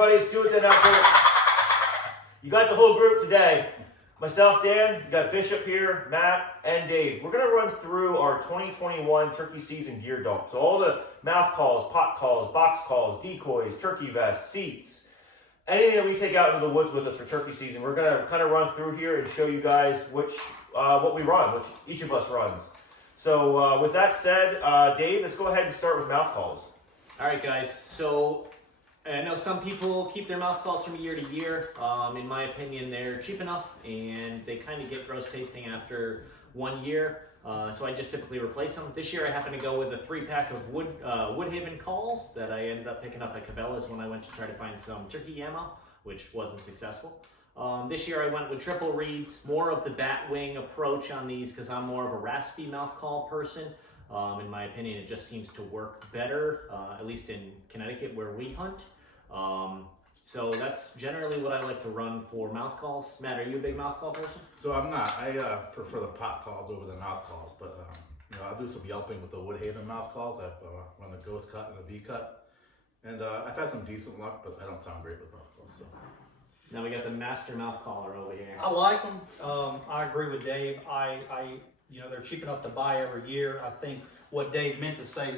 everybody? It's Do It Then Outdoors. You got the whole group today. Myself, Dan, you got Bishop here, Matt, and Dave. We're going to run through our 2021 turkey season gear dump. So all the mouth calls, pot calls, box calls, decoys, turkey vests, seats, anything that we take out into the woods with us for turkey season, we're going to kind of run through here and show you guys what we run, which each of us runs. So with that said, Dave, let's go ahead and start with mouth calls. All right, guys. So I know some people keep their mouth calls from year to year. In my opinion, they're cheap enough and they kind of get gross tasting after 1 year. So I just typically replace them. This year I happen to go with a 3-pack of Woodhaven calls that I ended up picking up at Cabela's when I went to try to find some turkey ammo, which wasn't successful. This year I went with triple reeds, more of the bat wing approach on these because I'm more of a raspy mouth call person. In my opinion, it just seems to work better, at least in Connecticut where we hunt. So that's generally what I like to run for mouth calls. Matt, are you a big mouth call person? So I'm not. I prefer the pot calls over the mouth calls, but I'll do some yelping with the Woodhaven mouth calls. I've run the ghost cut and the V cut, and I've had some decent luck, but I don't sound great with mouth calls. So. Now we got the master mouth caller over here. I like them. I agree with Dave. They're cheap enough to buy every year. I think what Dave meant to say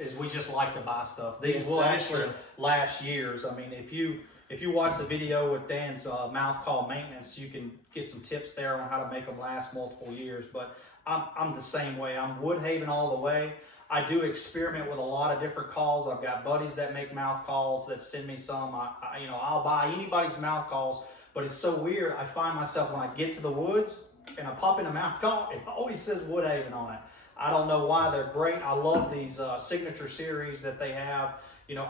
is we just like to buy stuff. These will actually last years. I mean, if you watch the video with Dan's mouth call maintenance, you can get some tips there on how to make them last multiple years. But I'm the same way. I'm Woodhaven all the way. I do experiment with a lot of different calls. I've got buddies that make mouth calls that send me some. I'll buy anybody's mouth calls, but it's so weird. I find myself when I get to the woods and I pop in a mouth call, it always says Woodhaven on it. I don't know why. They're great. I love these signature series that they have.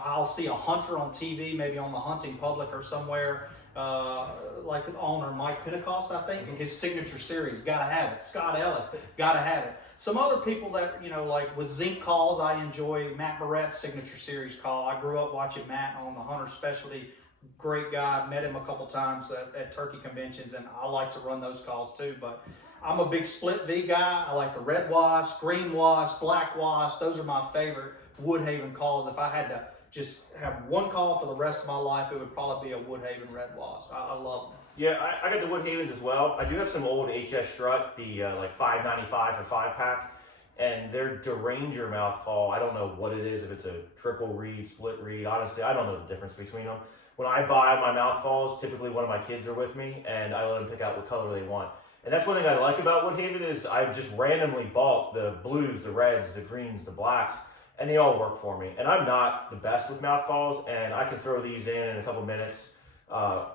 I'll see a hunter on TV, maybe on the Hunting Public or somewhere, like the owner Mike Pentecost, I think, and his signature series, gotta have it. Scott Ellis, gotta have it. Some other people that, like with zinc calls, I enjoy Matt Barrett's signature series call. I grew up watching Matt on the Hunter Specialty. Great guy. Met him a couple times at turkey conventions, and I like to run those calls too. But I'm a big split V guy. I like the red wasp, green wasp, black wasp. Those are my favorite Woodhaven calls. If I had to just have one call for the rest of my life, it would probably be a Woodhaven red wasp. I love them. Yeah, I got the Woodhavens as well. I do have some old HS Strut, the like $5.95 for 5-pack, and their Deranger mouth call, I don't know what it is, if it's a triple reed, split reed. Honestly, I don't know the difference between them. When I buy my mouth calls, typically one of my kids are with me, and I let them pick out what color they want. And that's one thing I like about Woodhaven is I've just randomly bought the blues, the reds, the greens, the blacks, and they all work for me. And I'm not the best with mouth calls, and I can throw these in a couple minutes,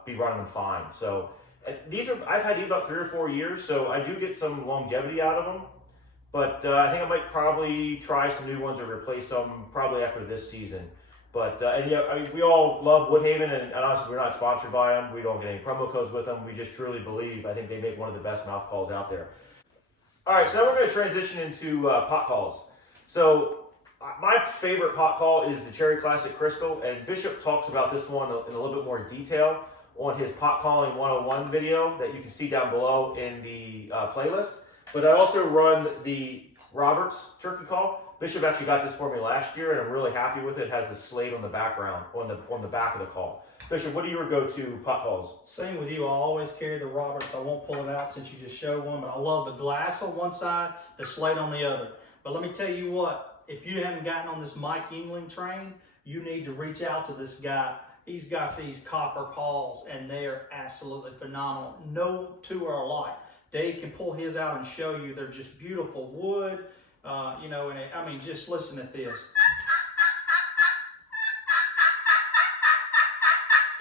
be running them fine. So I've had these about 3 or 4 years, so I do get some longevity out of them. But I think I might probably try some new ones or replace them probably after this season. But we all love Woodhaven, and honestly, we're not sponsored by them. We don't get any promo codes with them. We just truly believe. I think they make one of the best mouth calls out there. All right, so now we're going to transition into pot calls. So my favorite pot call is the Cherry Classic Crystal, and Bishop talks about this one in a little bit more detail on his Pot Calling 101 video that you can see down below in the playlist. But I also run the Roberts turkey call. Bishop actually got this for me last year, and I'm really happy with it. It has the slate on the background, on the back of the call. Bishop, what are your go-to pot calls? Same with you. I always carry the Roberts. I won't pull it out since you just showed one, but I love the glass on one side, the slate on the other. But let me tell you what, if you haven't gotten on this Mike Yingling train, you need to reach out to this guy. He's got these copper calls, and they are absolutely phenomenal. No two are alike. Dave can pull his out and show you. They're just beautiful wood. Just listen at this.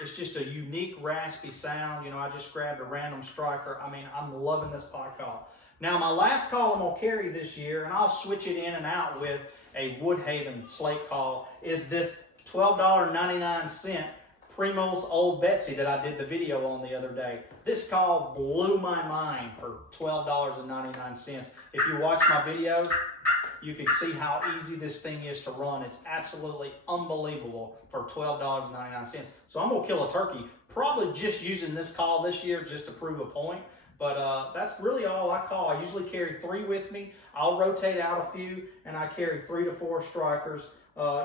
It's just a unique raspy sound. I just grabbed a random striker. I'm loving this pot call. Now, my last call I'm gonna carry this year, and I'll switch it in and out with a Woodhaven slate call, is this $12.99 Primo's Old Betsy that I did the video on the other day. This call blew my mind for $12.99. If you watch my video, you can see how easy this thing is to run. It's absolutely unbelievable for $12.99. So I'm gonna kill a turkey, probably just using this call this year just to prove a point. But that's really all I call. I usually carry 3 with me. I'll rotate out a few, and I carry 3 to 4 strikers.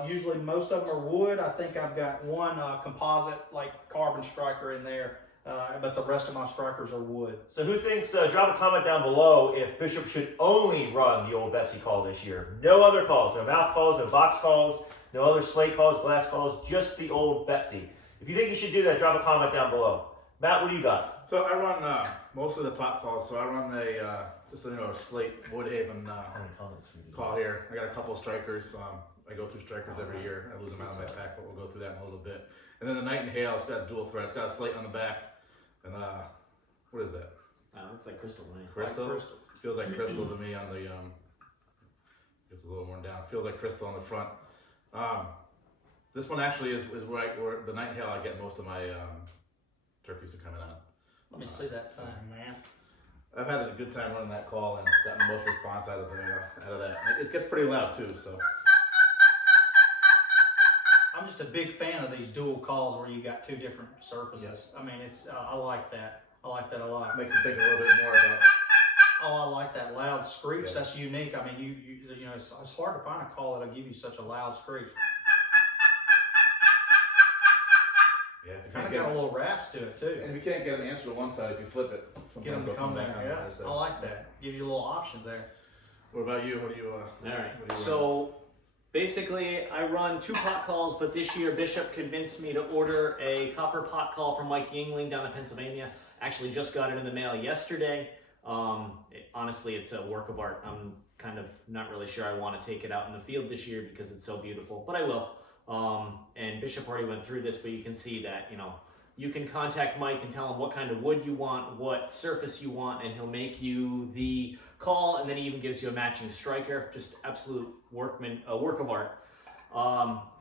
Usually most of them are wood. I think I've got one composite, like carbon striker in there, but the rest of my strikers are wood. So who thinks, drop a comment down below if Bishop should only run the old Betsy call this year. No other calls, no mouth calls, no box calls, no other slate calls, glass calls, just the old Betsy. If you think you should do that, drop a comment down below. Matt, what do you got? So I run most of the pot calls. So I run a just a slate Woodhaven call here. I got a couple strikers. I go through strikers every year. I lose them out of my pack, but we'll go through that in a little bit. And then the Nightingale, it's got a dual thread. It's got a slate on the back. And what is that? Looks like crystal. Crystal? Feels like crystal to me on the, it's a little worn down. Feels like crystal on the front. This one actually is where the Nightingale I get most of my turkeys are coming on. Let me see that thing, man. I've had a good time running that call and gotten the most response out of that. It gets pretty loud too, so. I'm just a big fan of these dual calls where you got 2 different surfaces. Yes. I mean, I like that. I like that a lot. Makes you think a little bit more about. Oh, I like that loud screech. Yeah. That's unique. I mean, you know, it's hard to find a call that'll give you such a loud screech. Yeah, if you Kind can't of get got a little raps to it too. and if you can't get an answer to one side, if you flip it, Get them sometimes to they'll come back there. on the Yeah, other side. I like that. Give you a little options there. What about you? What do you? All right. what do you So basically, I run 2 pot calls, but this year Bishop convinced me to order a copper pot call from Mike Yingling down in Pennsylvania. Actually, just got it in the mail yesterday. Honestly, it's a work of art. I'm kind of not really sure I want to take it out in the field this year because it's so beautiful, but I will. And Bishop already went through this, but you can see that, you know, you can contact Mike and tell him what kind of wood you want, what surface you want, and he'll make you the call, and then he even gives you a matching striker. Just absolute work of art.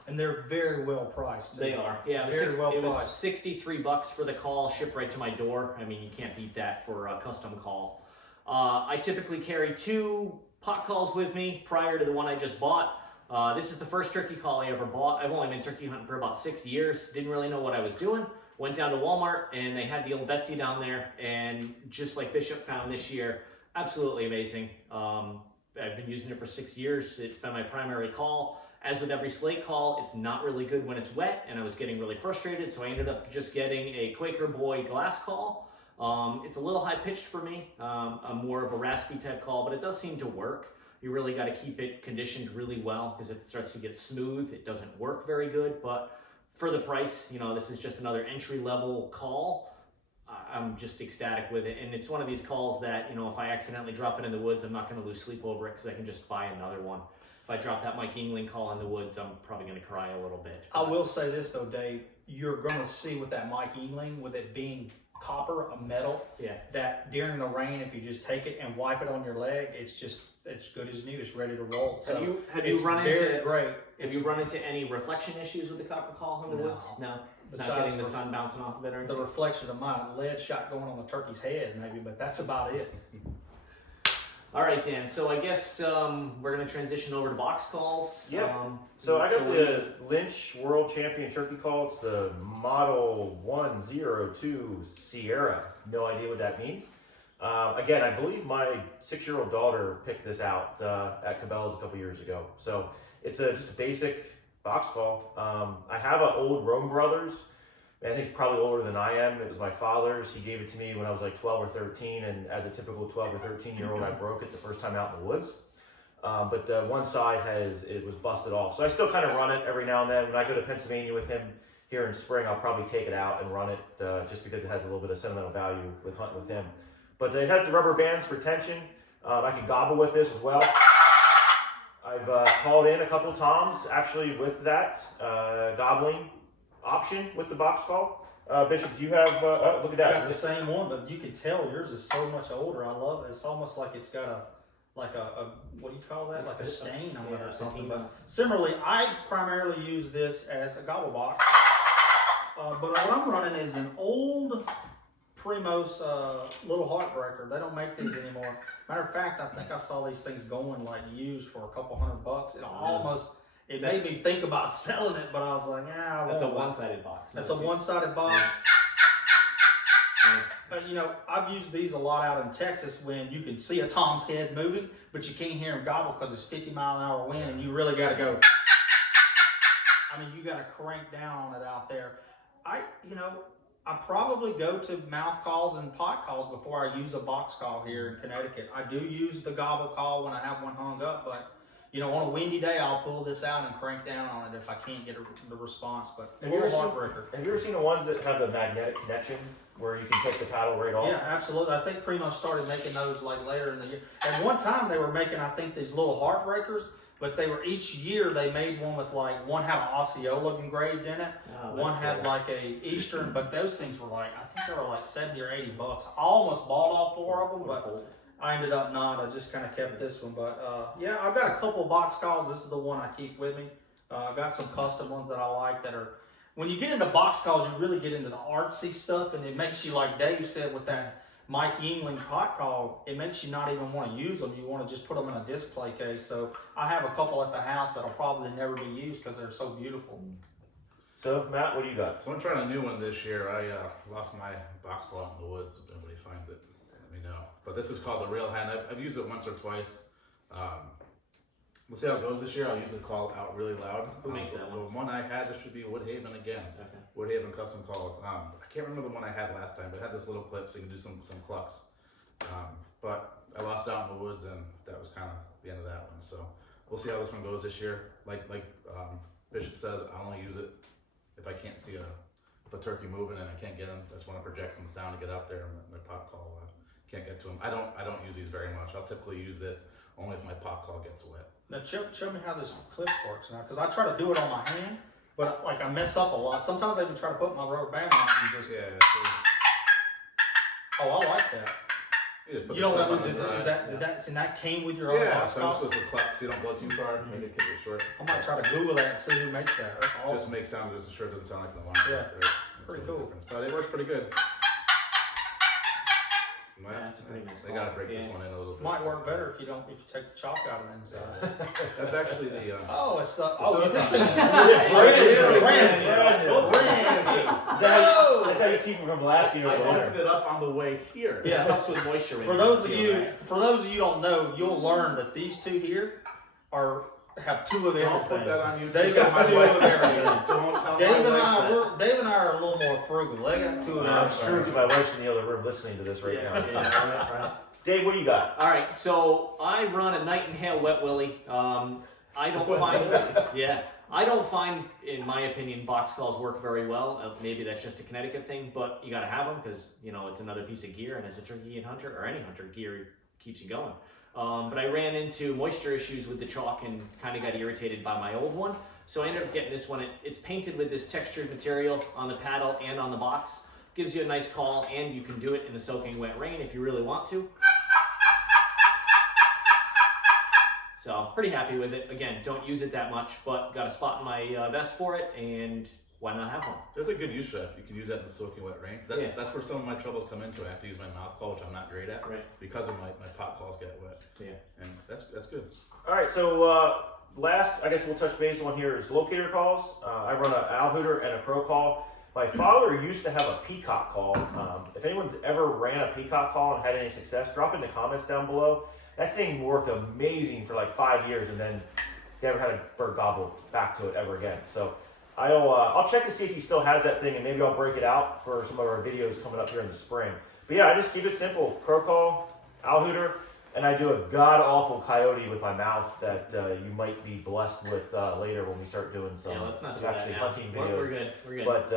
And they're very well priced too. They are, yeah. Very It was $63 for the call, shipped right to my door. I mean, you can't beat that for a custom call. I typically carry 2 pot calls with me prior to the one I just bought. This is the first turkey call I ever bought. I've only been turkey hunting for about 6 years. Didn't really know what I was doing. Went down to Walmart and they had the old Betsy down there, and just like Bishop found this year, absolutely amazing. I've been using it for 6 years. It's been my primary call. As with every slate call, it's not really good when it's wet, and I was getting really frustrated, so I ended up just getting a Quaker Boy glass call. It's a little high pitched for me. I'm more of a raspy type call, but it does seem to work. You really got to keep it conditioned really well, because if it starts to get smooth, it doesn't work very good. But for the price, you know, this is just another entry-level call. I'm just ecstatic with it, and it's one of these calls that, you know, if I accidentally drop it in the woods, I'm not going to lose sleep over it because I can just buy another one. If I drop that Mike Yingling call in the woods, I'm probably going to cry a little bit. I will say this though, Dave. You're going to see with that Mike Yingling, with it being copper, a metal, Yeah. that during the rain, if you just take it and wipe it on your leg, it's good as new. It's ready to roll. So Have you run very into great. Have you run into any reflection issues with the copper call in the No. woods? No, not Besides getting the sun bouncing off of it or anything. The reflection of my lead shot going on the turkey's head, maybe, but that's about it. All right, Dan. So I guess we're going to transition over to box calls. Yep. So I got the Lynch World Champion Turkey Call. It's the Model 102 Sierra. No idea what that means. Again, I believe my 6-year-old daughter picked this out at Cabela's a couple years ago. So it's just a basic box call. I have an old Rome Brothers. I think it's probably older than I am. It was my father's. He gave it to me when I was like 12 or 13, and as a typical 12 or 13-year-old, I broke it the first time out in the woods. But the one side it was busted off. So I still kind of run it every now and then. When I go to Pennsylvania with him here in spring, I'll probably take it out and run it just because it has a little bit of sentimental value with hunting with him. But it has the rubber bands for tension. I can gobble with this as well. I've called in a couple toms actually with that gobbling option with the box call. Bishop, do you have, look at that. I got the same one, but you can tell yours is so much older. I love it. It's almost like it's got a what do you call that? Like a stain on it or something. But similarly, I primarily use this as a gobble box. But what I'm running is an old Primos little heartbreaker. They don't make these anymore. Matter of fact, I think I saw these things going like used for a couple $100. It made me think about selling it, but I was like, That's a one-sided box. That's a one-sided box. You know, I've used these a lot out in Texas when you can see a tom's head moving, but you can't hear him gobble because it's 50-mile-an-hour wind, and you really got to go. I mean, you got to crank down on it out there. I probably go to mouth calls and pot calls before I use a box call here in Connecticut. I do use the gobble call when I have one hung up, but you know, on a windy day, I'll pull this out and crank down on it if I can't get the response. But Have you ever seen the ones that have the magnetic connection where you can take the paddle right off? Yeah, absolutely. I think Primo started making those like later in the year. At one time, they were making, I think, these little heartbreakers. But they were, each year they made one with like, one had an Osceola engraved in it, one had like a Eastern, but those things were like, I think they were like 70 or 80 bucks. I almost bought all 4 of them, but I ended up not. I just kind of kept this one. But yeah, I've got a couple box calls. This is the one I keep with me. I've got some custom ones that I like that are, when you get into box calls, you really get into the artsy stuff, and it makes you, like Dave said with that Mike Yingling pot call, it makes you not even want to use them. You want to just put them in a display case. So I have a couple at the house that'll probably never be used because they're so beautiful. So Matt, what do you got? So I'm trying a new one this year. I lost my box call out in the woods. If anybody finds it, let me know. But this is called the Real Hand. I've used it once or twice. We'll see how it goes this year. I'll use the call out really loud. Who makes that one? The one I had, this should be Woodhaven again. Okay. Woodhaven custom calls. I can't remember the one I had last time, but it had this little clip so you can do some clucks. But I lost out in the woods, and that was kind of the end of that one. So we'll see how this one goes this year. Like Bishop says, I only use it if I can't see a turkey moving and I can't get him. I just want to project some sound to get out there, and my pot call can't get to him. I don't use these very much. I'll typically use this only if my pot call gets wet. Now show me how this clip works now, because I try to do it on my hand, but like I mess up a lot. Sometimes I even try to put my rubber band on it and just. Yeah. Oh, I like that. You don't know, that came with your own box so call? just with the clap so you don't blow too far, maybe it keep it short. I might try to Google that and see who makes that. That's awesome. Just makes sound just as sure it doesn't sound like an alarm. Yeah. Right? That's Pretty the cool. difference. But it works pretty good. That's a pretty nice They gotta break this one in a little bit. Might work better if you take the chalk out of the inside. That's actually the This silicone. thing's That's how you keep it from lasting I over opened winter. it up on the way here. Yeah. It helps with moisture. For those of you who don't know, you'll learn that these two here have 2 of Don't put everything. that on YouTube. They got My 2 wife of can see everything. it. Don't tell Dave my and wife Dave and I are a little more frugal. They got 2 of I'm everything. screwed because my wife's in the other room listening to this right now. So. Right. Dave, what do you got? All right, so I run a Nightingale Wet Willie. I don't find, in my opinion, box calls work very well. Maybe that's just a Connecticut thing, but you got to have them because it's another piece of gear, and as a turkey hunter or any hunter, gear keeps you going. But I ran into moisture issues with the chalk and kind of got irritated by my old one, so I ended up getting this one. It's painted with this textured material on the paddle and on the box. Gives you a nice call, and you can do it in the soaking wet rain if you really want to. So pretty happy with it. Again, don't use it that much, but got a spot in my vest for it, and why not have one? There's a good use for that. You can use that in the soaking wet rain. That's where some of my troubles come into. I have to use my mouth call, which I'm not great at, because of my pot calls get wet. Yeah. And that's good. All right, so last, I guess we'll touch base on here is locator calls. I run an owl hooter and a crow call. My father used to have a peacock call. If anyone's ever ran a peacock call and had any success, drop in the comments down below. That thing worked amazing for like 5 years, and then never had a bird gobble back to it ever again. So I'll check to see if he still has that thing, and maybe I'll break it out for some of our videos coming up here in the spring. But yeah, I just keep it simple: crow call, owl hooter, and I do a god-awful coyote with my mouth that you might be blessed with later when we start doing some let's not do that actually now. hunting videos. We're good. But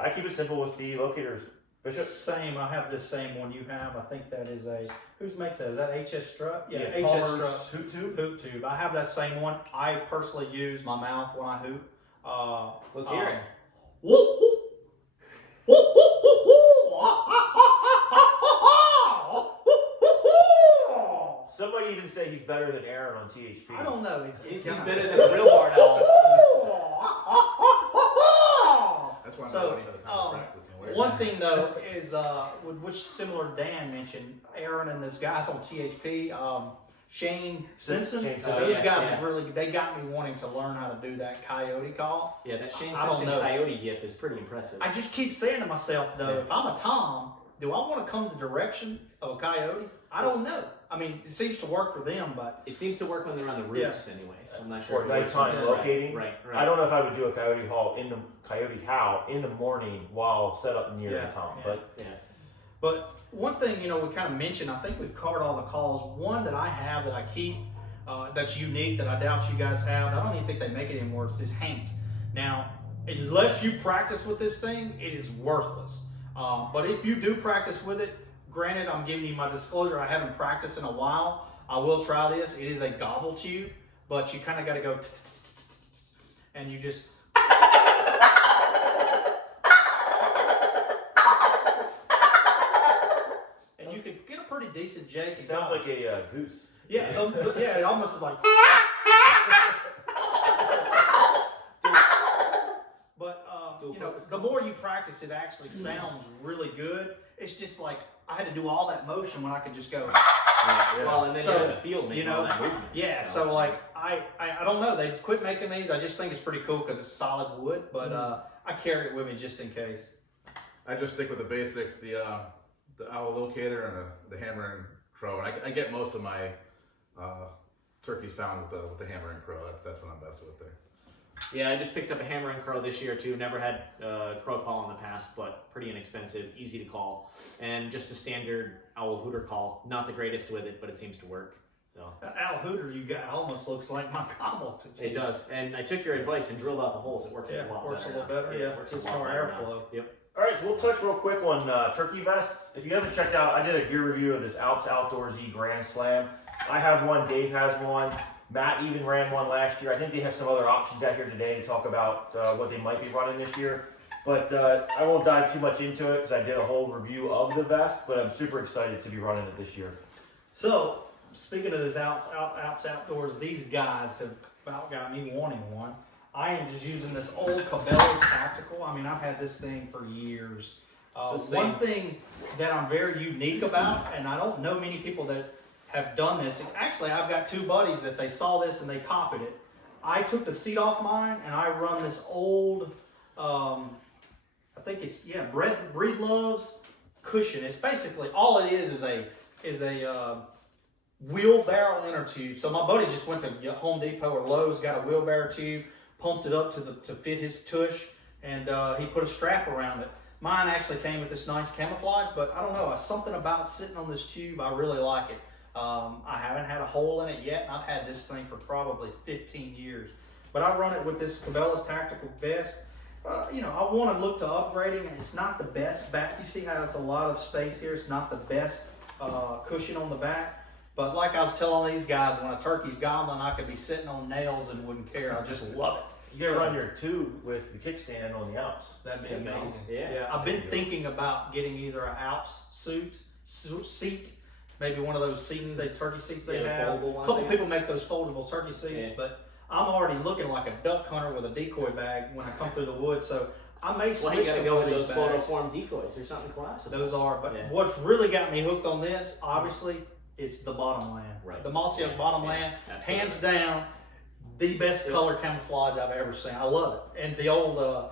I keep it simple with the locators. Bishop? Same. I have this same one you have. I think that is who makes that? Is that HS Strut? Yeah, HS Palmer's Strut. Hoot Tube. Hoot Tube. I have that same one. I personally use my mouth when I hoot. Let's hear it. Somebody even say he's better than Aaron on THP. I don't know. He's better than the real barn owl. That's why I'm So, not any other time to practice. one thing though is which similar to Dan mentioned, Aaron and this guys on THP, Shane Simpson. Those guys have really got me wanting to learn how to do that coyote call. Yeah, that Shane I don't Simpson know. coyote yip is pretty impressive. I just keep saying to myself though, if I'm a Tom, do I want to come the direction of a coyote? I don't know. I mean, it seems to work for them, but It seems to work when they're on the roofs, anyways. I'm not sure. Or if it works nighttime when- locating. Right. I don't know if I would do a coyote howl in the morning while set up near Yeah, the top, yeah. but But one thing, we kind of mentioned, I think we've covered all the calls. One that I have that I keep that's unique that I doubt you guys have, I don't even think they make it anymore, it's this haint. Now, unless you practice with this thing, it is worthless. But if you do practice with it, granted, I'm giving you my disclosure, I haven't practiced in a while. I will try this. It is a gobble tube, but you kind of got to go and you just... And you can get a pretty decent jake. it sounds like a goose. Yeah, yeah, it almost is like... But, the more you practice, it actually sounds really good. It's just like, I had to do all that motion when I could just go... Well, and then So, you're in the field making all that movement. Yeah, so like, I don't know. They quit making these. I just think it's pretty cool because it's solid wood, but I carry it with me just in case. I just stick with the basics, the owl locator and the hammer and crow. And I get most of my turkeys found with the hammer and crow. That's what I'm best with there. Yeah, I just picked up a hammer and crow this year too. Never had crow call in the past, but pretty inexpensive, easy to call, and just a standard owl hooter call. Not the greatest with it, but it seems to work. So That owl hooter you got almost looks like my gobble. it does, and I took your advice and drilled out the holes. It works a lot works better. a little better. Yeah, it works a it's lot more better now. airflow. Yep. All right, so we'll touch real quick on turkey vests. If you haven't checked out, I did a gear review of this Alps Outdoorsy Grand Slam. I have one, Dave has one, Matt even ran one last year. I think they have some other options out here today to talk about what they might be running this year. But I won't dive too much into it because I did a whole review of the vest, but I'm super excited to be running it this year. So, speaking of this Alps Outdoors, these guys have about got me wanting one. I am just using this old Cabela's Tactical. I mean, I've had this thing for years. One thing that I'm very unique about, and I don't know many people that have done this. Actually, I've got two buddies that they saw this and they copied it. I took the seat off mine and I run this old, I think it's Breedlove's cushion. It's basically all it is a wheelbarrow inner tube. So my buddy just went to Home Depot or Lowe's, got a wheelbarrow tube, pumped it up to fit his tush, and he put a strap around it. Mine actually came with this nice camouflage, but I don't know, something about sitting on this tube, I really like it. I haven't had a hole in it yet, and I've had this thing for probably 15 years. But I run it with this Cabela's Tactical vest. I want to look to upgrading, and it's not the best back. You see how it's a lot of space here. It's not the best cushion on the back. But like I was telling these guys, when a turkey's gobbling, I could be sitting on nails and wouldn't care. I just love it. You gotta run your tube with the kickstand on the Alps. That'd be amazing. Yeah. I've been thinking about getting either an Alps seat, maybe one of those seats, turkey seats they the have. foldable A ones couple they people make those foldable turkey seats, Yeah. but I'm already looking like a duck hunter with a decoy bag when I come through the woods. So I may switch Well, you gotta to go one with of those these bags. photoform decoys or something classic. Those are, but Yeah. what's really got me hooked on this, obviously, it's the bottomland. Right. The mossy oak bottomland, absolutely. hands down, the best color camouflage I've ever seen. I love it. And the old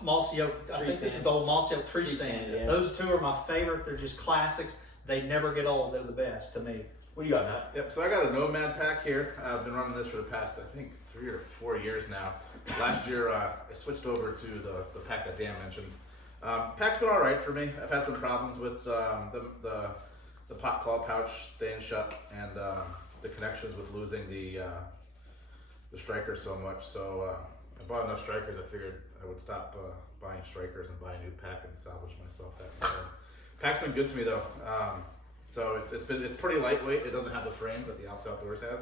mossy oak, I Tree think this is stand. the old mossy oak tree Tree stand. stand, yeah. Those two are my favorite. They're just classics. They never get old. They're the best to me. What do you got, Matt? Yep, so I got a Nomad pack here. I've been running this for the past, I think, 3 or 4 years now. Last year, I switched over to the pack that Dan mentioned. Pack's been all right for me. I've had some problems with the pot claw pouch staying shut and the connections with losing the striker so much. So I bought enough strikers. I figured I would stop buying strikers and buy a new pack and salvage myself that instead. Pack's been good to me though. So it's pretty lightweight. It doesn't have the frame that the Alps Outdoors has,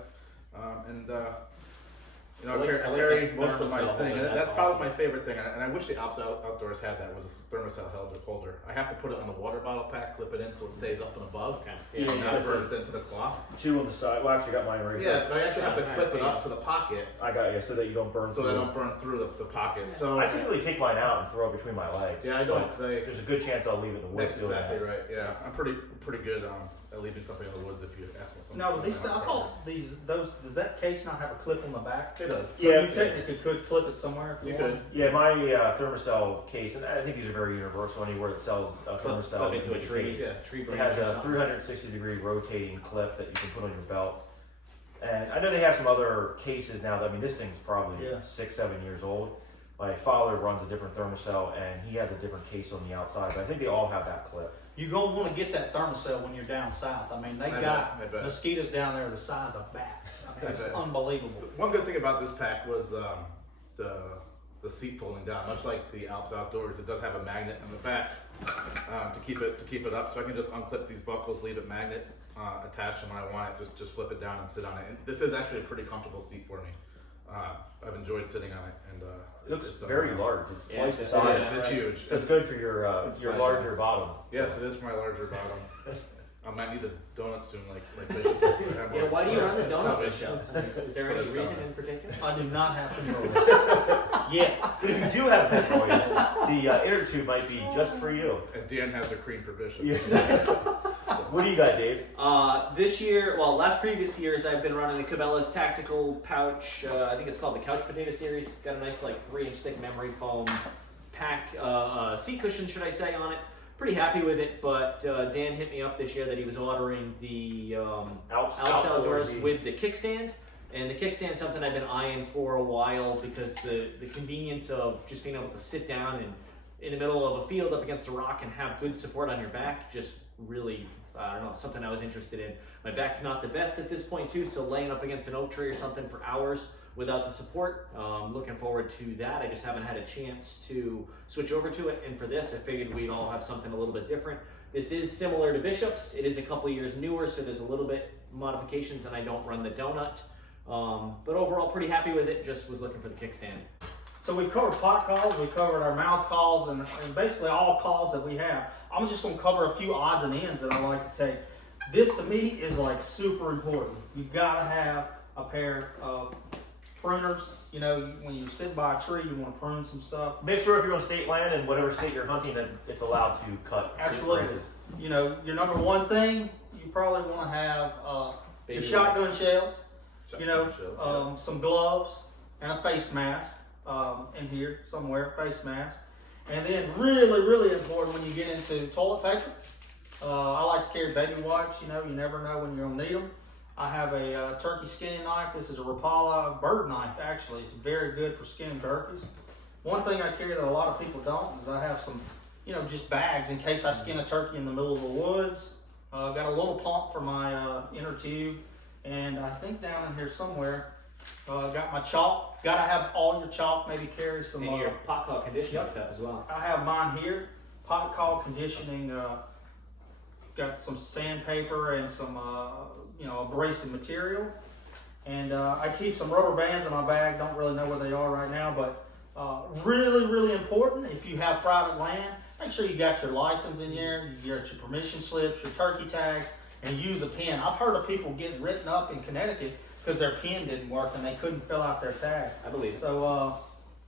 I carry most of my thermocell thing. holder, And that's that's probably awesome. my favorite thing. And I wish the Alps Outdoors had that was a thermocell holder. I have to put it on the water bottle pack, clip it in so it stays up and above. Okay. Yeah, And you now got it burns into the cloth. Two on the side. Well, actually, I got mine right Yeah, here. but I actually have to Yeah, clip it yeah. up to the pocket I got you, so that you don't burn so through. I don't burn through the pocket. So I typically take mine out and throw it betwing my legs. yeah, I don't. but there's a good chance I'll leave it in the woods. That's doing exactly that. right. Yeah, I'm pretty pretty good at leaving something in the woods if you ask me something. No, I thought does that case not have a clip on the back? It does. So Yeah. you technically could clip it somewhere if you, You want. could. Yeah, my Thermacell case, and I think these are very universal anywhere that sells a Thermacell. Clip into a tree, case. tree It branch has or a something. 360-degree rotating clip that you can put on your belt. And I know they have some other cases now. I mean, this thing's probably Yeah. 6-7 years old. My father runs a different Thermacell, and he has a different case on the outside. But I think they all have that clip. You're gonna want to get that Thermacell when you're down south. I mean, they I got bet. mosquitoes down there the size of bats. I mean, I it's bet. unbelievable. One good thing about this pack was the seat folding down. Much like the Alps Outdoors, it does have a magnet in the back to keep it up. So I can just unclip these buckles, leave it magnet attached, and when I want it, just flip it down and sit on it. And this is actually a pretty comfortable seat for me. I've enjoyed sitting on it, and It looks it's done very well. large. It's Yeah, twice the it's- size. It's huge. So it's good for your It's larger silent. bottom. Yes, it is for my larger bottom. I might need a donut soon, like Bishop does. Yeah, why do you run the It's donut coming. Bishop? Is there But any it's reason coming. in particular? I do not have hemorrhoids yet. But if you do have hemorrhoids, the inner tube might be just for you. And Dan has a cream for Bishop. Yeah. What do you got, Dave? This year, previous years, I've been running the Cabela's tactical pouch. I think it's called the Couch Potato Series. Got a nice 3-inch thick memory foam pack, seat cushion, should I say, on it. Pretty happy with it, but Dan hit me up this year that he was ordering the Alps Outdoors Outdoorsy. with the kickstand. And the kickstand's something I've been eyeing for a while because the convenience of just being able to sit down and in the middle of a field up against a rock and have good support on your back just really, I don't know, something I was interested in. My back's not the best at this point too, so laying up against an oak tree or something for hours without the support, looking forward to that. I just haven't had a chance to switch over to it, and for this I figured we'd all have something a little bit different. This is similar to Bishop's. It is a couple years newer, so there's a little bit modifications, and I don't run the donut. But overall pretty happy with it, just was looking for the kickstand. So we covered pot calls, we covered our mouth calls, and basically all calls that we have. I'm just going to cover a few odds and ends that I like to take. This to me is super important. You've got to have a pair of pruners. You know, when you sit by a tree, you want to prune some stuff. Make sure if you're on state land and whatever state you're hunting, that it's allowed to cut Absolutely. branches. You know, your number one thing, you probably want to have your Baby shotgun shells, you know, Shells, some gloves and a face mask in here somewhere, face mask. And then really, really important when you get into toilet paper. I like to carry baby wipes. You know, you never know when you're gonna need them. I have a turkey skinning knife. This is a Rapala bird knife, actually. It's very good for skinning turkeys. One thing I carry that a lot of people don't is I have some, you know, just bags in case I skin a turkey in the middle of the woods. I've got a little pump for my inner tube. And I think down in here somewhere, got my chalk. Got to have all your chalk. Maybe carry some. And your pot call conditioning Yep. stuff as well. I have mine here. Pot call conditioning. Got some sandpaper and some, you know, abrasive material. And I keep some rubber bands in my bag. Don't really know where they are right now, but really, really important. If you have private land, make sure you got your license in there. You got your permission slips, your turkey tags, and use a pen. I've heard of people getting written up in Connecticut because their pen didn't work and they couldn't fill out their tag. I believe it. So,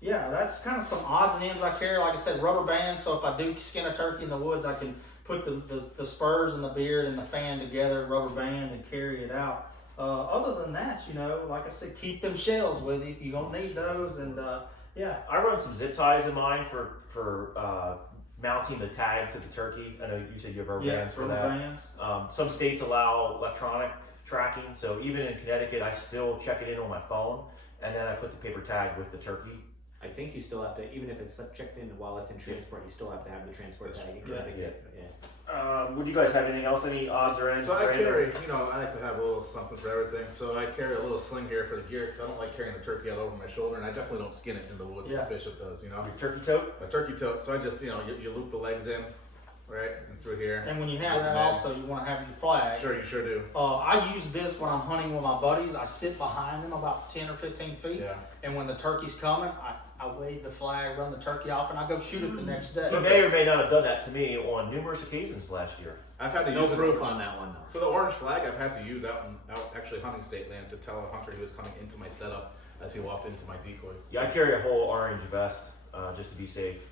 yeah, that's kind of some odds and ends I carry. Like I said, rubber bands, so if I do skin a turkey in the woods, I can put the spurs and the beard and the fan together, rubber band, and carry it out. Other than that, you know, like I said, keep them shells with you. You're going to need those, and yeah. I run some zip ties in mine for mounting the tag to the turkey. I know you said you have rubber bands for rubber that. bands. Some states allow electronic tracking, so even in Connecticut, I still check it in on my phone, and then I put the paper tag with the turkey. I think you still have to, even if it's checked in while it's in transport, you still have to have the transport tag in Yeah. Connecticut. Yeah. Would you guys have anything else? Any odds or ends? So I for anything? carry, you know, I like to have a little something for everything. So I carry a little sling here for the gear because I don't like carrying the turkey out over my shoulder, and I definitely don't skin it in the woods Yeah. like Bishop does, you know. Your turkey tote? A turkey tote. So I just, you know, you loop the legs in, right, and through here. And when you have that And then- also, you want to have your flag. Sure, you sure do. I use this when I'm hunting with my buddies. I sit behind them about 10 or 15 feet. Yeah. And when the turkey's coming, I wave the flag, run the turkey off, and I go shoot it the next day. He may or may not have done that to me on numerous occasions last year. I've had to No use it. proof on that one though. So the orange flag I've had to use out actually hunting state land to tell a hunter he was coming into my setup as he walked into my decoys. Yeah, I carry a whole orange vest just to be safe.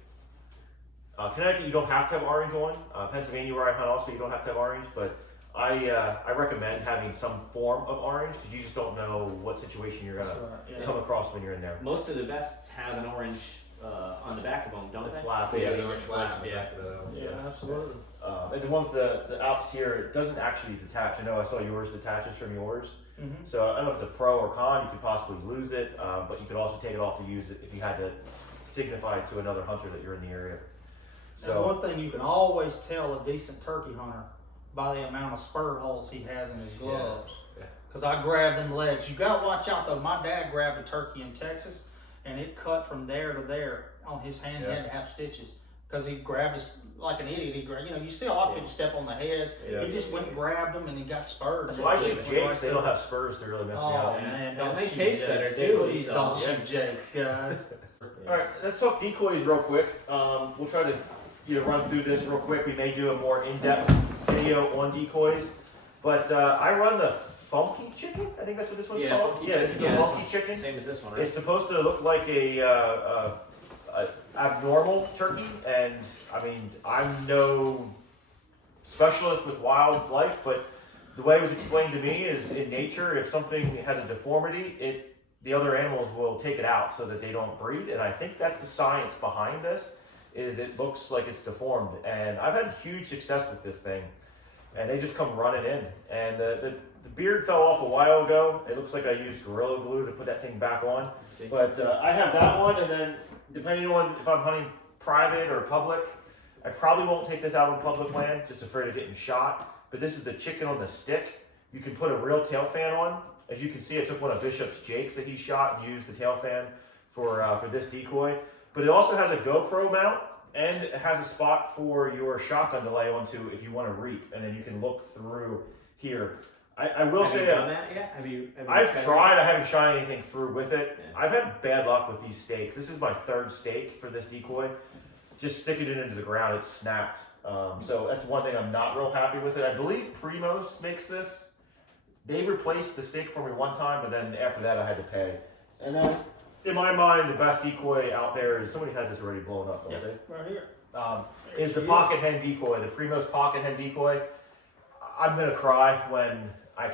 Connecticut, you don't have to have orange on. Pennsylvania, where I hunt, also you don't have to have orange, but I recommend having some form of orange because you just don't know what situation you're gonna come across when you're in there. Most of the vests have an orange on the back of them, don't The they? flap, Yeah, yeah. the orange flag on the Yeah. back of those. Yeah, absolutely. And the ones the Alps here, it doesn't actually detach. I know I saw yours detaches from yours. Mm-hmm. So I don't know if it's a pro or con. You could possibly lose it, but you could also take it off to use it if you had to signify to another hunter that you're in the area. So So one thing you can always tell a decent turkey hunter by the amount of spur holes he has in his gloves. Yeah. Because I grabbed in the legs. You gotta watch out though. My dad grabbed a turkey in Texas, and it cut from there to there on his hand. He had to have stitches because he grabbed us like an idiot. He grabbed, you see a lot of people step on the heads. Yeah. He just went and grabbed them, and he got spurred. that's why I shoot Jakes. They don't have spurs to really mess me Oh out. man, And don't they shoot taste Jakes. better, too, Please so, don't yeah. shoot Jakes, guys. All right, let's talk decoys real quick. We'll try to run through this real quick. We may do a more in-depth video on decoys, but I run the Funky Chicken. I think that's what this one's called. Funky This is Chicken. the Funky Chicken. Same as this one, right? It's supposed to look like a abnormal turkey, and I mean, I'm no specialist with wildlife, but the way it was explained to me is in nature, if something has a deformity, the other animals will take it out so that they don't breed, and I think that's the science behind this, is it looks like it's deformed, and I've had huge success with this thing, and they just come running in, and the beard fell off a while ago. It looks like I used Gorilla Glue to put that thing back on, but I have that one, and then depending on if I'm hunting private or public, I probably won't take this out on public land, just afraid of getting shot, but this is the chicken on the stick. You can put a real tail fan on. As you can see, I took one of Bishop's Jakes that he shot and used the tail fan for this decoy. But it also has a GoPro mount, and it has a spot for your shotgun to lay onto if you want to reap, and then you can look through here. I will Have say you done that yet? Have you I've tried. I haven't shot anything through with it. Yeah. I've had bad luck with these stakes. This is my third stake for this decoy. Just sticking it into the ground, it snapped. So that's one thing I'm not real happy with it. I believe Primos makes this. They replaced the stake for me one time, but then after that I had to pay. And then, in my mind, the best decoy out there is, somebody has this already blown up, don't they? Right here. Is the pocket hen decoy, the Primos pocket hen decoy. I'm gonna cry when I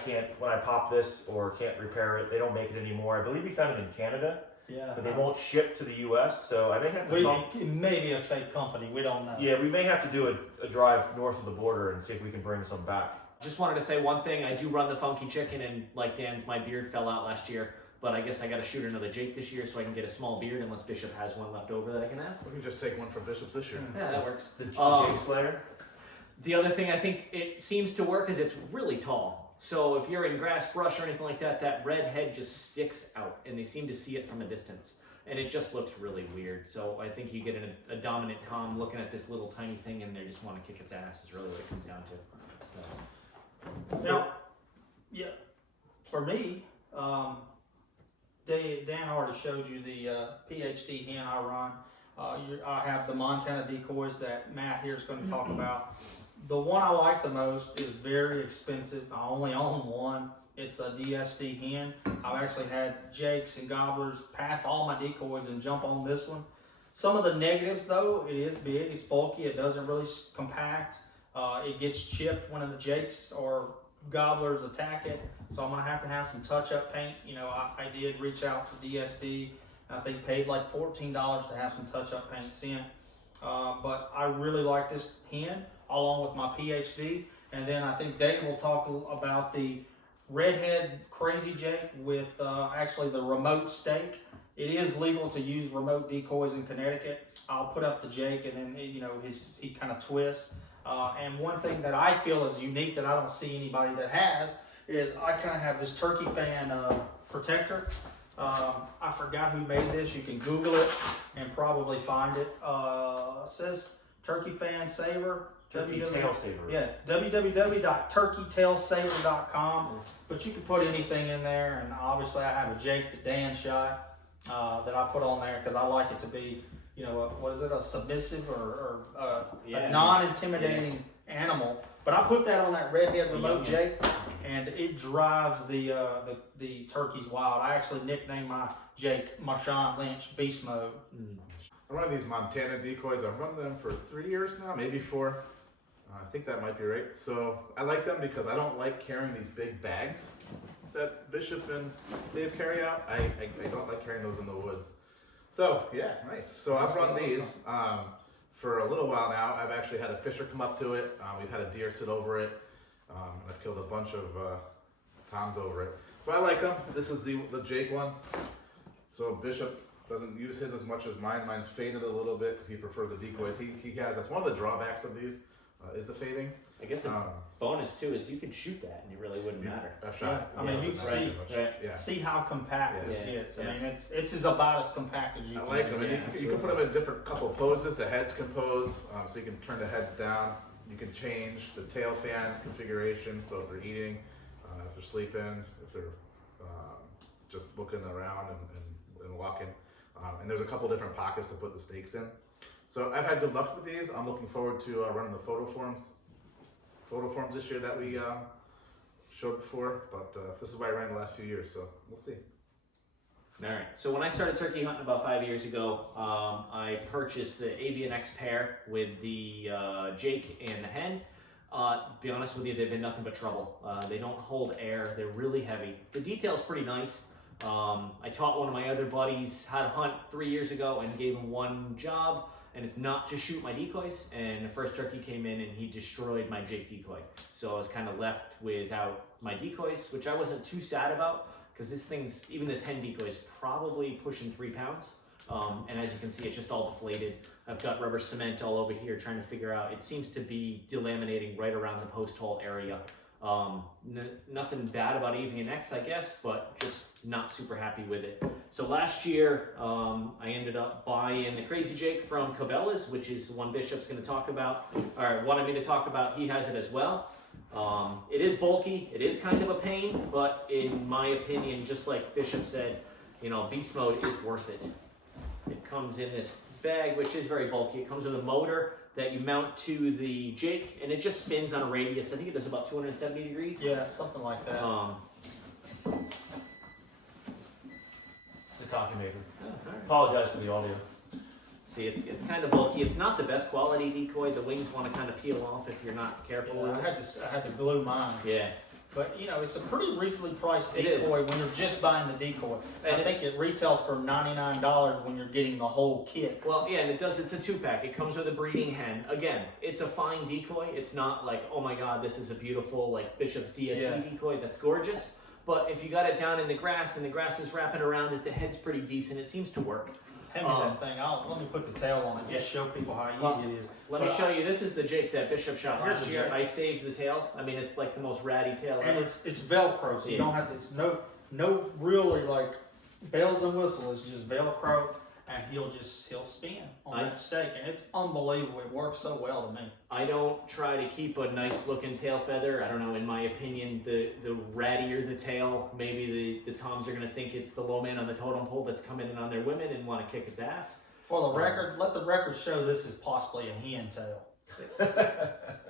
pop this or can't repair it. They don't make it anymore. I believe we found it in Canada, Yeah. but they won't ship to the U.S. So I may have to talk. It may be a fake company. We don't know. Yeah, we may have to do a drive north of the border and see if we can bring some back. Just wanted to say one thing. I do run the Funky Chicken, and like Dan's, my beard fell out last year. But I guess I got to shoot another Jake this year so I can get a small beard, unless Bishop has one left over that I can have. We can just take one from Bishop's this year. Yeah, that works. The Um, Jake Slayer. The other thing I think it seems to work is it's really tall. So if you're in grass, brush, or anything like that, that red head just sticks out, and they seem to see it from a distance. And it just looks really weird. So I think you get a dominant Tom looking at this little tiny thing, and they just want to kick its ass is really what it comes down to. Now, yeah, for me, Dan already showed you the PhD hen I run. I have the Montana decoys that Matt here is going to talk about. The one I like the most is very expensive. I only own one. It's a DSD hen. I've actually had Jakes and Gobblers pass all my decoys and jump on this one. Some of the negatives though, it is big, it's bulky, it doesn't really compact. It gets chipped when the Jakes or Gobblers attack it. So I'm gonna have to have some touch-up paint. I did reach out to DSD. I think paid like $14 to have some touch-up paint sent. But I really like this hen along with my PhD. And then I think Dave will talk about the redhead crazy Jake with actually the remote stake. It is legal to use remote decoys in Connecticut. I'll put up the Jake, and then he kind of twists. And one thing that I feel is unique that I don't see anybody that has is I kind of have this turkey fan protector. I forgot who made this. You can Google it and probably find it. It says Turkey Fan Saver. Turkey Tail Saver. Yeah, www.turkeytailsaver.com. But you can put anything in there, and obviously I have a Jake that Dan shot that I put on there because I like it to be, what is it, a submissive or a non-intimidating animal. But I put that on that redhead remote Jake, and it drives the turkeys wild. I actually nicknamed my Jake Marshawn Lynch Beast Mode. I'm running these Montana decoys. I've run them for 3 years now, maybe 4. I think that might be right. So I like them because I don't like carrying these big bags that Bishop and Dave carry out. I don't like carrying those in the woods. So yeah, nice. So I've run these for a little while now. I've actually had a fisher come up to it. We've had a deer sit over it. I've killed a bunch of toms over it. So I like them. This is the Jake one. So Bishop doesn't use his as much as mine. Mine's faded a little bit because he prefers the decoys. He has, that's one of the drawbacks of these is the fading. I guess a bonus too is you could shoot that and it really wouldn't matter. I've shot I mean, you can see, yeah. see how compact Yeah. this gets. Yeah. I mean, it's about as compact as you I can. like them. get. And you can put them in different couple poses. The heads can pose, so you can turn the heads down. You can change the tail fan configuration. So if they're eating, if they're sleeping, if they're just looking around and walking. And there's a couple different pockets to put the stakes in. So I've had good luck with these. I'm looking forward to running the photo forms this year that we showed before. But this is what I ran the last few years, so we'll see. All right. So when I started turkey hunting about 5 years ago, I purchased the Avian X pair with the Jake and the hen. To be honest with you, they've been nothing but trouble. They don't hold air. They're really heavy. The detail's pretty nice. I taught one of my other buddies how to hunt 3 years ago and gave him one job, and it's not to shoot my decoys. And the first turkey came in and he destroyed my Jake decoy. So I was kind of left without my decoys, which I wasn't too sad about because this thing's, even this hen decoy is probably pushing 3 pounds. And as you can see, it's just all deflated. I've got rubber cement all over here trying to figure out, it seems to be delaminating right around the post hole area. Nothing bad about Avian X, I guess, but just not super happy with it. So last year, I ended up buying the Crazy Jake from Cabela's, which is the one Bishop's going to talk about, or wanted me to talk about. He has it as well. It is bulky, it is kind of a pain, but in my opinion, just like Bishop said, you know, beast mode is worth it. It comes in this bag, which is very bulky. It comes with a motor that you mount to the Jake, and it just spins on a radius. I think it does about 270 degrees. Yeah, something like that. It's a coffee maker. Oh, all right. Apologize for the audio. See, it's kind of bulky. It's not the best quality decoy. The wings want to kind of peel off if you're not careful Yeah, with it. I had to glue mine. Yeah. But you know, it's a pretty reasonably priced It is. decoy when you're just buying the decoy. And I think it retails for $99 when you're getting the whole kit. Well, yeah, and it's a 2-pack. It comes with a breeding hen. Again, it's a fine decoy. It's not like, oh my God, this is a beautiful, like Bishop's DSC decoy that's gorgeous. But if you got it down in the grass and the grass is wrapping around it, the head's pretty decent. It seems to work. Hand me that thing. Let me put the tail on it. Just show people how easy it is. Let me show you. This is the Jake that Bishop shot Here's last the year. Jake. I saved the tail. I mean, it's like the most ratty tail And ever. it's Velcro, so you Yeah. don't have to. It's no really like bells and whistles. It's just Velcro, and he'll spin on that stake, and it's unbelievable. It works so well to me. I don't try to keep a nice looking tail feather. I don't know, in my opinion, the rattier the tail, maybe the toms are going to think it's the low man on the totem pole that's coming in on their women and want to kick its ass. For the record, let the record show this is possibly a hen tail.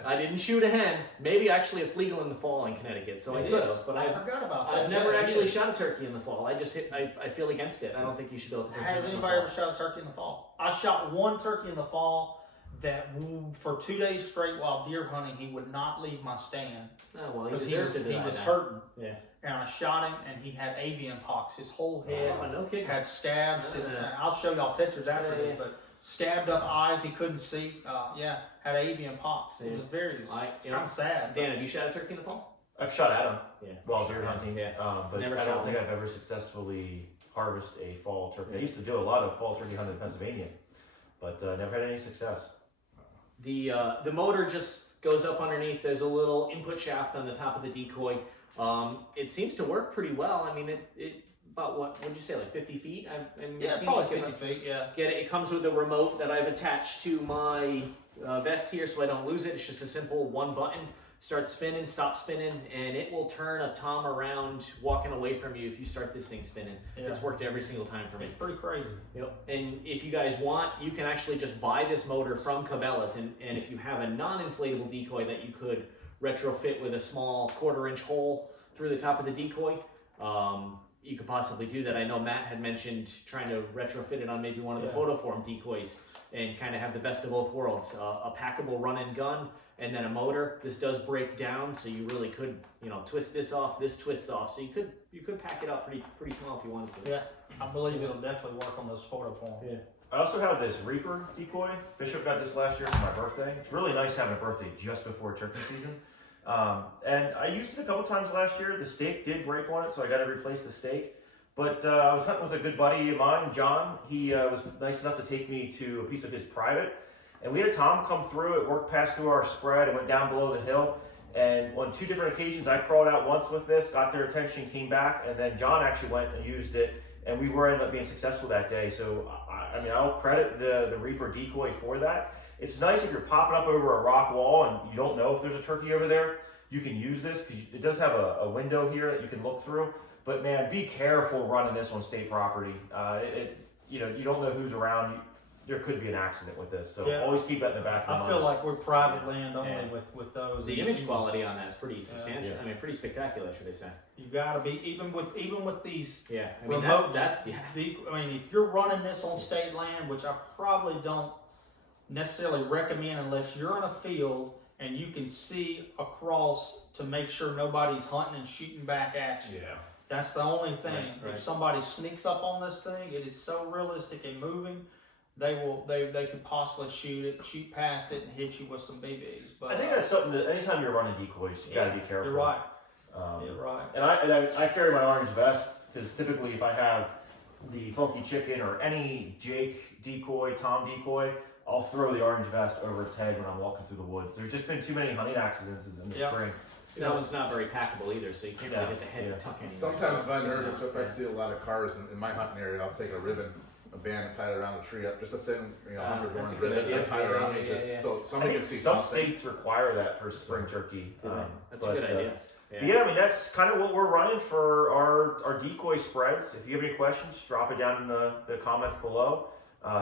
I didn't shoot a hen. Maybe actually it's legal in the fall in Connecticut, so I It could is. have. But I forgot about that. I've never Yeah, it actually is. shot a turkey in the fall. I just I feel against it. I don't think you should be able to. Has anybody ever shot a turkey in the fall? I shot one turkey in the fall that for 2 days straight while deer hunting, he would not leave my stand Oh well, because he he was hurting. Yeah. And I shot him, and he had avian pox. His whole head Oh, no kidding. had stabs. Yeah. I'll show y'all pictures after Yeah, this, yeah. but stabbed up eyes he couldn't see. Had avian pox. It Yeah. was very you kind know, of sad. Dan, have you shot a turkey in the fall? I've shot at them Yeah. while deer hunting, Yeah. but Never I shot don't think one. I've ever successfully harvested a fall turkey. I used to do a lot of fall turkey hunting in Pennsylvania, but never had any success. The motor just goes up underneath. There's a little input shaft on the top of the decoy. It seems to work pretty well. I mean, it about what would you say, like 50 feet? I mean, it Yeah, seems probably like 50 feet. Yeah. Get it. It comes with a remote that I've attached to my vest here, so I don't lose it. It's just a simple one button. Start spinning, stop spinning, and it will turn a tom around walking away from you if you start this thing spinning. Yeah. It's worked every single time for me. It's pretty crazy. Yep. And if you guys want, you can actually just buy this motor from Cabela's, and if you have a non-inflatable decoy that you could retrofit with a small 1/4-inch hole through the top of the decoy, you could possibly do that. I know Matt had mentioned trying to retrofit it on maybe one of the photoform decoys and kind of have the best of both worlds, a packable run and gun, and then a motor. This does break down, so you really could, you know, twist this off, this twists off, so you could pack it up pretty small if you wanted to. Yeah, I believe it'll definitely work on those photoforms. Yeah. I also have this Reaper decoy. Bishop got this last year for my birthday. It's really nice having a birthday just before turkey season. And I used it a couple times last year. The stake did break on it, so I got to replace the stake. But I was hunting with a good buddy of mine, John. He was nice enough to take me to a piece of his private. And we had Tom come through. It worked past through our spread and went down below the hill. And on 2 different occasions, I crawled out once with this, got their attention, came back, and then John actually went and used it. And we were ended up being successful that day. So, I mean, I'll credit the Reaper decoy for that. It's nice if you're popping up over a rock wall and you don't know if there's a turkey over there. You can use this because it does have a window here that you can look through. But man, be careful running this on state property. You know, you don't know who's around. There could be an accident with this, so always keep that in the back of your mind. I feel like we're private land only with those. The image quality on that's pretty substantial. I mean, pretty spectacular, should I say? You gotta be even with these. Yeah, I mean remote that's I mean, if you're running this on state land, which I probably don't necessarily recommend unless you're in a field and you can see across to make sure nobody's hunting and shooting back at you. Yeah. That's the only thing. Right. If somebody sneaks up on this thing, it is so realistic and moving. They could possibly shoot past it and hit you with some BBs. But I think that's something that anytime you're running decoys, you got to be careful. You're right. You're right. And I carry my orange vest because typically if I have the funky chicken or any Jake decoy, Tom decoy, I'll throw the orange vest over its head when I'm walking through the woods. There's just been too many hunting accidents in the spring. That one's not very packable either, so you can't really hit the head and tuck anywhere. Sometimes if I'm nervous, if I see a lot of cars in my hunting area, I'll take a ribbon, a band, and tie it around a tree up, just a thin, That's a underhorn good ribbon, idea. and tie it around me, so somebody can see some something. states require that for spring turkey. That's a good idea. Yeah, I mean, that's kind of what we're running for our decoy spreads. If you have any questions, drop it down in the comments below.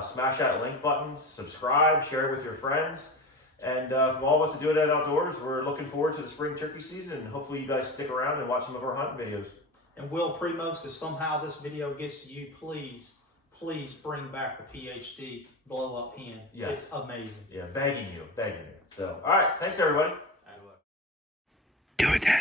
Smash that link button, subscribe, share it with your friends. And from all of us to do it at Outdoors, we're looking forward to the spring turkey season. And hopefully you guys stick around and watch some of our hunting videos. And Will Primos, if somehow this video gets to you, please bring back the PhD blow up pen. Yes. It's amazing. Yeah, begging you. So, all right. Thanks, everybody. Do that.